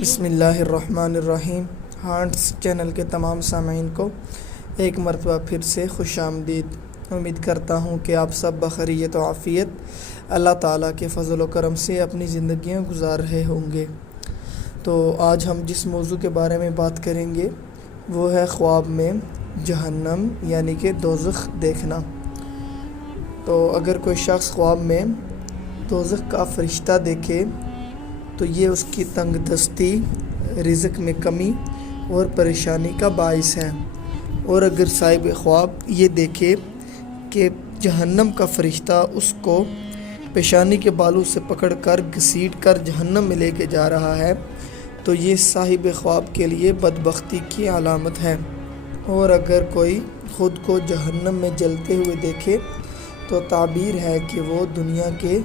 بسم اللہ الرحمن الرحیم۔ ہانٹس چینل کے تمام سامعین کو ایک مرتبہ پھر سے خوش آمدید۔ امید کرتا ہوں کہ آپ سب بخیریت و عافیت اللہ تعالیٰ کے فضل و کرم سے اپنی زندگیاں گزار رہے ہوں گے۔ تو آج ہم جس موضوع کے بارے میں بات کریں گے وہ ہے خواب میں جہنم یعنی کہ دوزخ دیکھنا۔ تو اگر کوئی شخص خواب میں دوزخ کا فرشتہ دیکھے تو یہ اس کی تنگ دستی، رزق میں کمی اور پریشانی کا باعث ہے، اور اگر صاحب خواب یہ دیکھے کہ جہنم کا فرشتہ اس کو پیشانی کے بالوں سے پکڑ کر گھسیٹ کر جہنم میں لے کے جا رہا ہے تو یہ صاحب خواب کے لیے بدبختی کی علامت ہے۔ اور اگر کوئی خود کو جہنم میں جلتے ہوئے دیکھے تو تعبیر ہے کہ وہ دنیا کے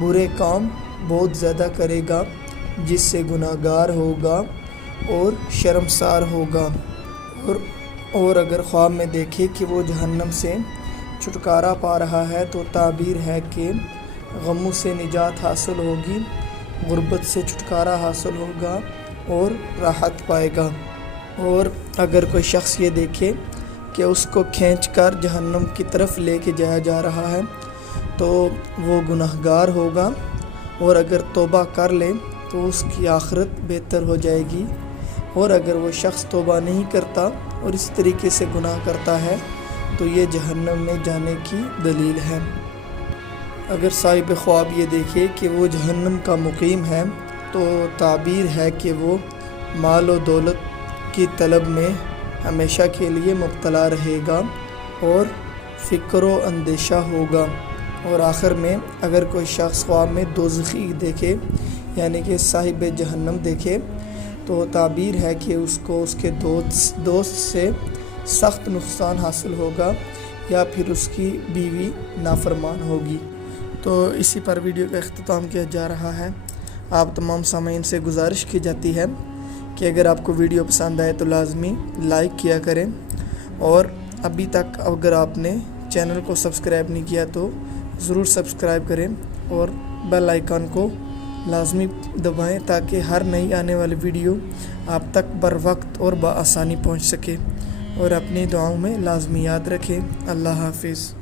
برے کام بہت زیادہ کرے گا، جس سے گناہگار ہوگا اور شرمسار ہوگا۔ اور اگر خواب میں دیکھے کہ وہ جہنم سے چھٹکارا پا رہا ہے تو تعبیر ہے کہ غموں سے نجات حاصل ہوگی، غربت سے چھٹکارا حاصل ہوگا اور راحت پائے گا۔ اور اگر کوئی شخص یہ دیکھے کہ اس کو کھینچ کر جہنم کی طرف لے کے جایا جا رہا ہے تو وہ گناہگار ہوگا، اور اگر توبہ کر لے تو اس کی آخرت بہتر ہو جائے گی۔ اور اگر وہ شخص توبہ نہیں کرتا اور اس طریقے سے گناہ کرتا ہے تو یہ جہنم میں جانے کی دلیل ہے۔ اگر صاحب خواب یہ دیکھے کہ وہ جہنم کا مقیم ہے تو تعبیر ہے کہ وہ مال و دولت کی طلب میں ہمیشہ کے لیے مبتلا رہے گا اور فکر و اندیشہ ہوگا۔ اور آخر میں اگر کوئی شخص خواب میں دوزخی دیکھے یعنی کہ صاحب جہنم دیکھے تو تعبیر ہے کہ اس کو اس کے دوست سے سخت نقصان حاصل ہوگا یا پھر اس کی بیوی نافرمان ہوگی۔ تو اسی پر ویڈیو کا اختتام کیا جا رہا ہے۔ آپ تمام سامعین سے گزارش کی جاتی ہے کہ اگر آپ کو ویڈیو پسند آئے تو لازمی لائک کیا کریں، اور ابھی تک اگر آپ نے چینل کو سبسکرائب نہیں کیا تو ضرور سبسکرائب کریں اور بیل آئیکن کو لازمی دبائیں تاکہ ہر نئی آنے والی ویڈیو آپ تک بر وقت اور بآسانی پہنچ سکے۔ اور اپنی دعاؤں میں لازمی یاد رکھیں۔ اللہ حافظ۔